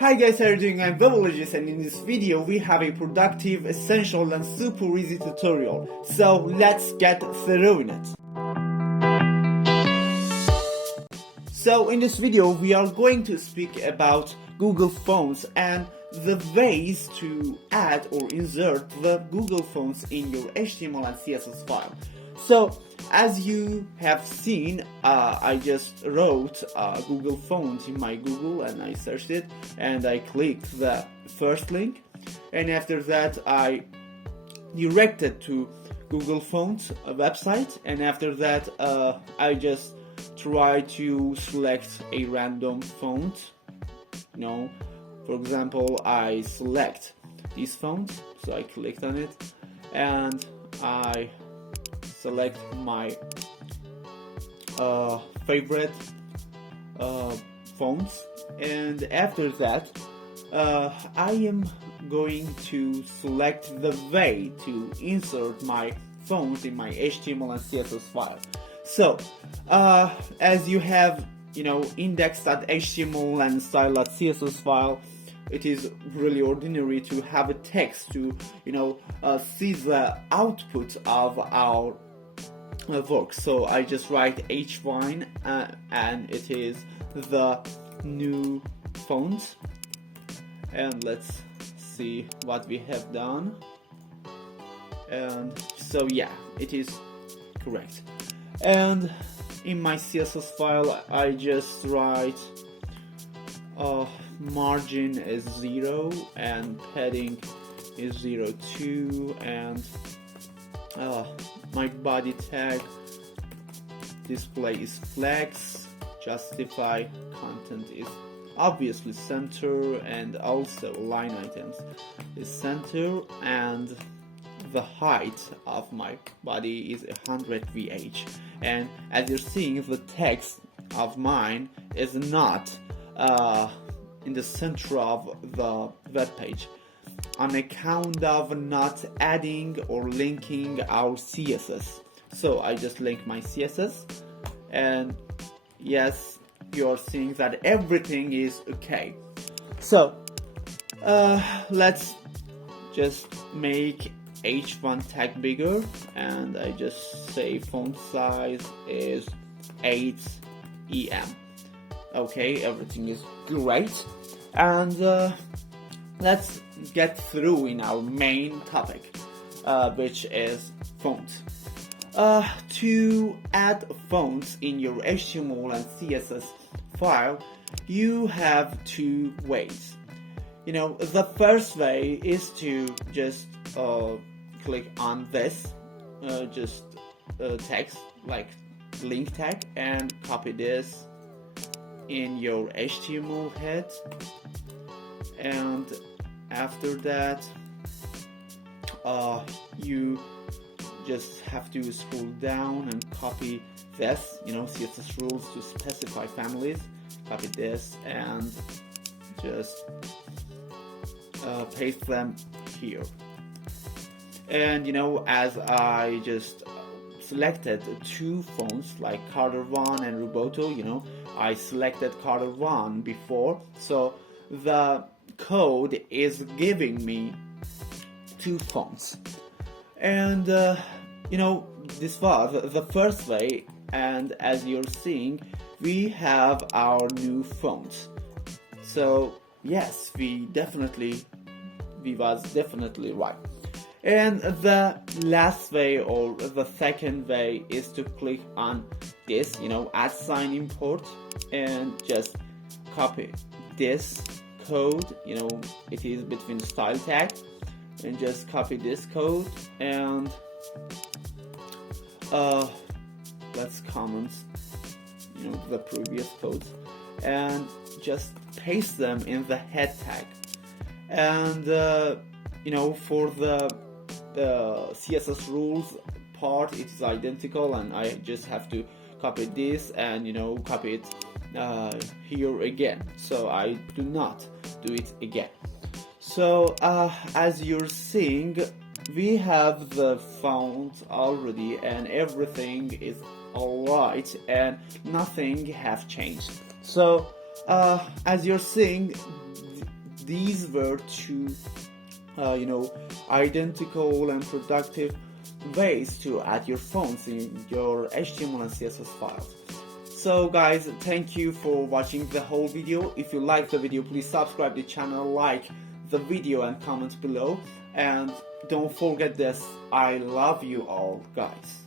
Hi guys, how are you doing? I'm Webologist, and in this video we have a productive, essential and super easy tutorial. So let's get through it. So in this video we are going to speak about Google Fonts and the ways to add or insert the Google Fonts in your HTML and CSS file. So as you have seen, I just wrote Google Font in my Google and I searched it and I clicked the first link, and after that I directed to Google Font website, and after that I just try to select a random font. For example, I select this font, so I clicked on it and I select my favorite fonts, and after that I am going to select the way to insert my font in my HTML and CSS file. So as you have index.html and style.css file, it is really ordinary to have a text to see the output of our work. So I just write h1 and it is the new font, and let's see what we have done. And so yeah, it is correct. And in my CSS file I just write margin is 0 and padding is 0.2, and my body tag display is flex, justify content is obviously center, and also line items is center, and the height of my body is 100 VH. And as you're seeing, the text of mine is not in the center of the web page on account of not adding or linking our CSS. So I just link my CSS, and yes, you're seeing that everything is okay. So let's just make h1 tag bigger, and I just say font size is 8 EM. Okay, everything is great, and let's get through in our main topic, which is font. To add fonts in your HTML and CSS file, you have two ways. The first way is to just click on this text like link tag and copy this in your HTML head, and after that you just have to scroll down and copy this, CSS rules to specify families, copy this and just paste them here. And as I just selected two fonts like Carter 1 and Roboto, I selected Carter 1 before, so the code is giving me two fonts. And this was the first way, and as you're seeing, we have our new font. So yes, we was definitely right. And the last way, or the second way, is to click on this, add sign import, and just copy this code, it is between style tag, and just copy this code and let's comment the previous codes and just paste them in the head tag. And for the CSS rules part, it is identical, and I just have to copy this and copy it here again, so I do not do it again. So as you're seeing, we have the font already and everything is alright and nothing have changed. So as you're seeing, these were two identical and productive ways to add your fonts in your HTML and CSS files. So guys, thank you for watching the whole video. If you like the video, please subscribe to the channel, like the video and comment below, and don't forget this, I love you all guys.